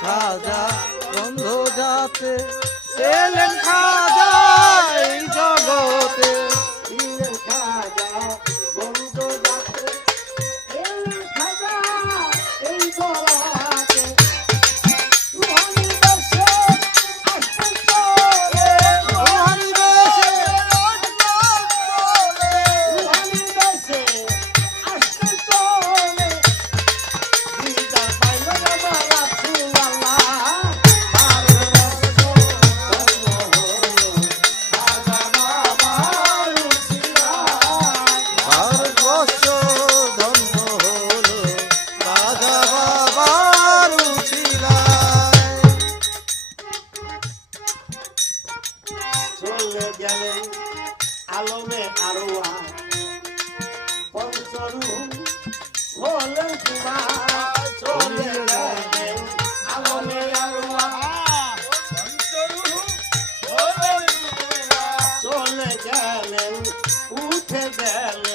খাজা বন্ধ যাতে ছেলে गलन उठ गलन